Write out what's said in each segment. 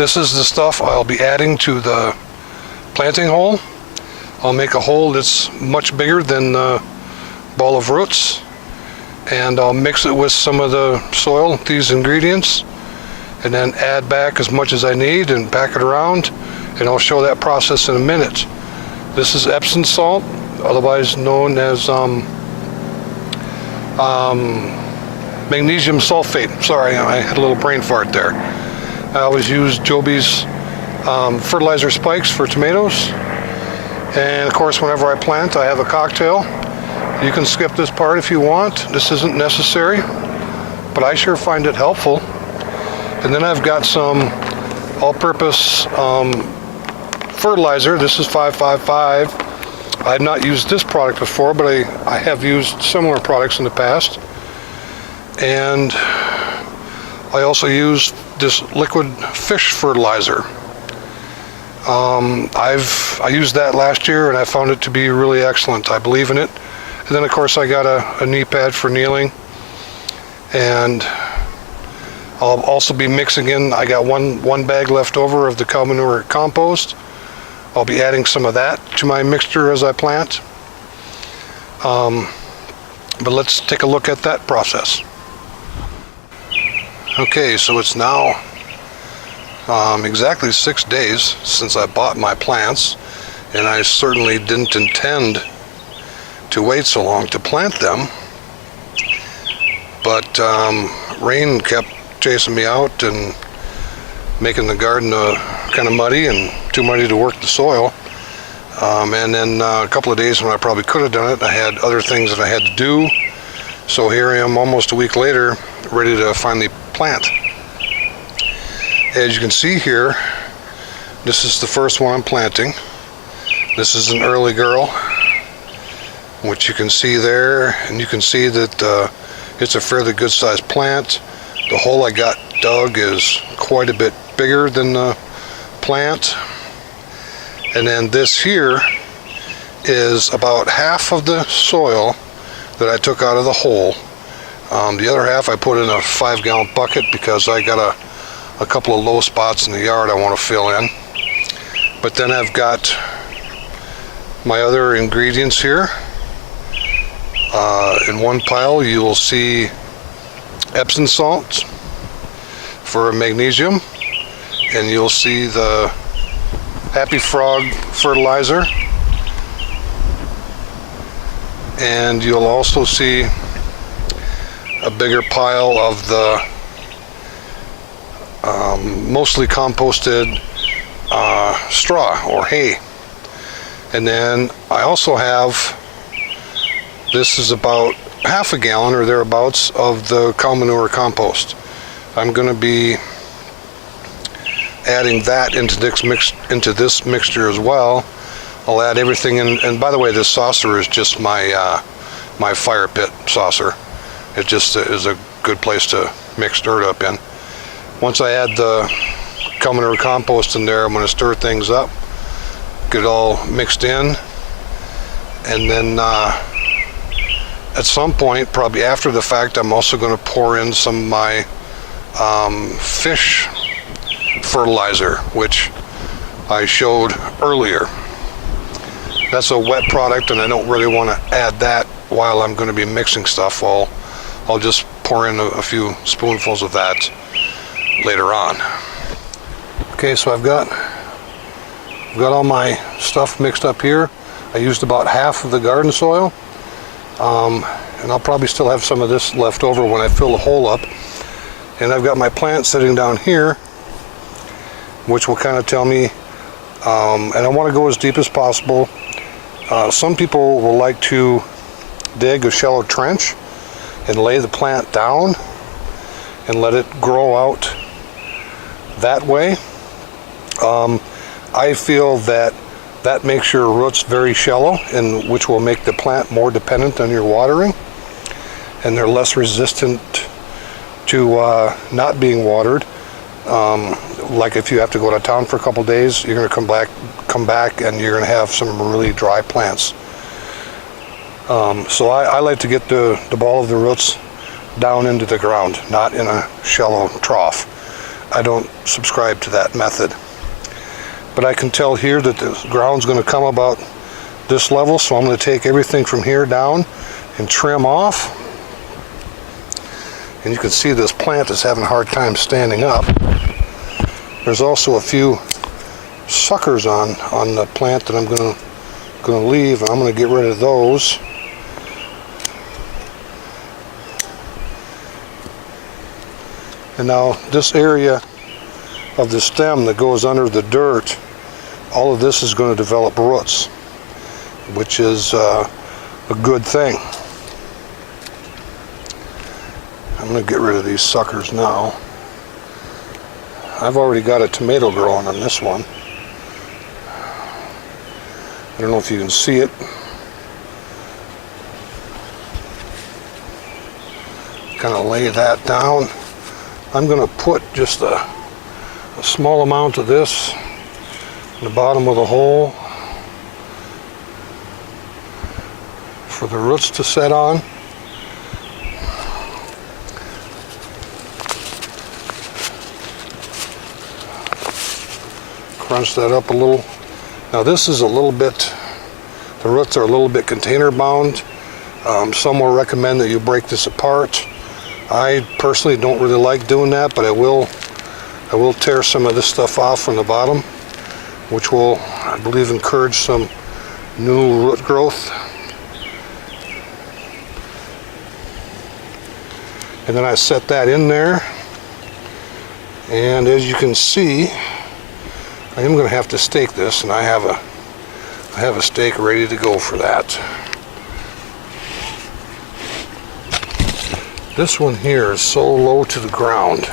This is the stuff I'll be adding to the planting hole. I'll make a hole that's much bigger than the ball of roots, and I'll mix it with some of the soil, these ingredients, and then add back as much as I need and pack it around, and I'll show that process in a minute. This is Epsom salt, otherwise known as magnesium sulfate. Sorry, I had a little brain fart there. I always use Joby's fertilizer spikes for tomatoes. And of course, whenever I plant, I have a cocktail. You can skip this part if you want. This isn't necessary, but I sure find it helpful. And then I've got some all-purpose fertilizer. This is 555. I have not used this product before, but I have used similar products in the past. And I also use this liquid fish fertilizer. I used that last year and I found it to be really excellent. I believe in it. And then of course I got a knee pad for kneeling, and I'll also be mixing in, I got one bag left over of the cow manure compost. I'll be adding some of that to my mixture as I plant. But let's take a look at that process. Okay, so it's now exactly 6 days since I bought my plants, and I certainly didn't intend to wait so long to plant them, but rain kept chasing me out and making the garden kind of muddy and too muddy to work the soil. And then a couple of days when I probably could have done it, I had other things that I had to do. So here I am almost a week later, ready to finally plant. As you can see here, this is the first one I'm planting. This is an early girl, which you can see there, and you can see that it's a fairly good sized plant. The hole I got dug is quite a bit bigger than the plant. And then this here is about half of the soil that I took out of the hole. The other half I put in a 5-gallon bucket because I got a couple of low spots in the yard I want to fill in. But then I've got my other ingredients here. In one pile you will see Epsom salts for magnesium, and you'll see the Happy Frog fertilizer, and you'll also see a bigger pile of the mostly composted straw or hay. And then I also have, this is about half a gallon or thereabouts of the cow manure compost. I'm going to be adding that into this mixture as well. I'll add everything in, and by the way, this saucer is just my my fire pit saucer. It just is a good place to mix dirt up in. Once I add the cow manure compost in there, I'm going to stir things up, get it all mixed in, and then at some point, probably after the fact, I'm also going to pour in some of my fish fertilizer, which I showed earlier. That's a wet product, and I don't really want to add that while I'm going to be mixing stuff. I'll just pour in a few spoonfuls of that later on. Okay, so I've got all my stuff mixed up here. I used about half of the garden soil. And I'll probably still have some of this left over when I fill the hole up. And I've got my plant sitting down here, which will kind of tell me, and I want to go as deep as possible. Some people will like to dig a shallow trench and lay the plant down and let it grow out that way. I feel that makes your roots very shallow, and which will make the plant more dependent on your watering, and they're less resistant to not being watered. Like if you have to go to town for a couple days, you're going to come back and you're going to have some really dry plants. So I like to get the ball of the roots down into the ground, not in a shallow trough. I don't subscribe to that method. But I can tell here that the ground's going to come about this level, so I'm going to take everything from here down and trim off. And you can see this plant is having a hard time standing up. There's also a few suckers on the plant that I'm going to leave, and I'm going to get rid of those. And now this area of the stem that goes under the dirt, all of this is going to develop roots, which is a good thing. I'm going to get rid of these suckers now. I've already got a tomato growing on this one. I don't know if you can see it. Kind of lay that down. I'm going to put just a small amount of this in the bottom of the hole for the roots to set on. Crunch that up a little. Now this is a little bit, the roots are a little bit container bound. Some will recommend that you break this apart. I personally don't really like doing that, but I will tear some of this stuff off from the bottom, which will, I believe, encourage some new root growth. And then I set that in there, and as you can see, I am going to have to stake this, and I have a stake ready to go for that. This one here is so low to the ground,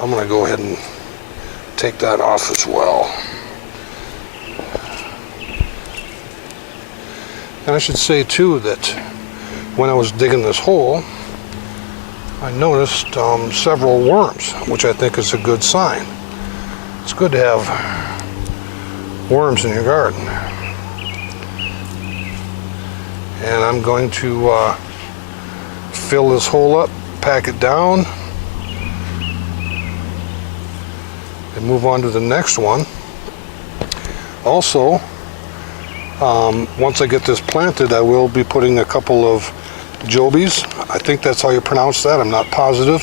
I'm going to go ahead and take that off as well. And I should say too that when I was digging this hole, I noticed several worms, which I think is a good sign. It's good to have worms in your garden. And I'm going to fill this hole up, pack it down, and move on to the next one. Also, once I get this planted, I will be putting a couple of jobies. I think that's how you pronounce that. I'm not positive.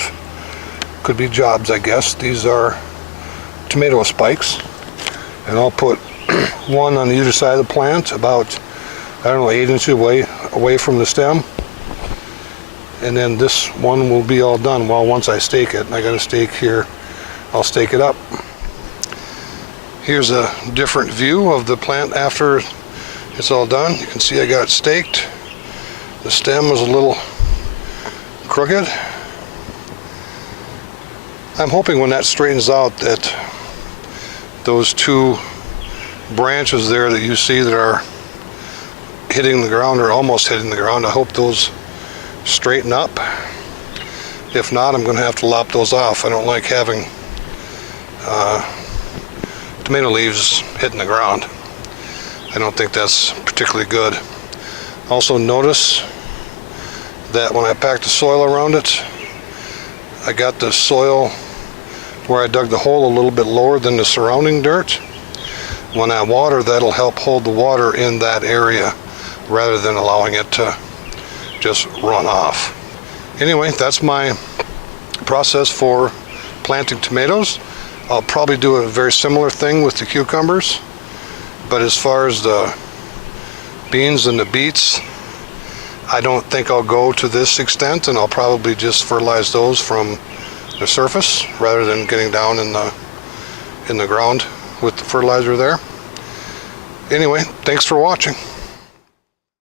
Could be jobs, I guess. These are tomato spikes. And I'll put one on either side of the plant, about, I don't know, 8 inches away from the stem. And then this one will be all done. Well, once I stake it, I got a stake here, I'll stake it up. Here's a different view of the plant after it's all done. You can see I got it staked. The stem is a little crooked. I'm hoping when that straightens out that those two branches there that you see that are hitting the ground or almost hitting the ground, I hope those straighten up. If not, I'm going to have to lop those off. I don't like having tomato leaves hitting the ground. I don't think that's particularly good. Also notice that when I packed the soil around it, I got the soil where I dug the hole a little bit lower than the surrounding dirt. When I water, that'll help hold the water in that area rather than allowing it to just run off. Anyway, that's my process for planting tomatoes. I'll probably do a very similar thing with the cucumbers, but as far as the beans and the beets, I don't think I'll go to this extent, and I'll probably just fertilize those from the surface rather than getting down in the ground with the fertilizer there. Anyway, thanks for watching.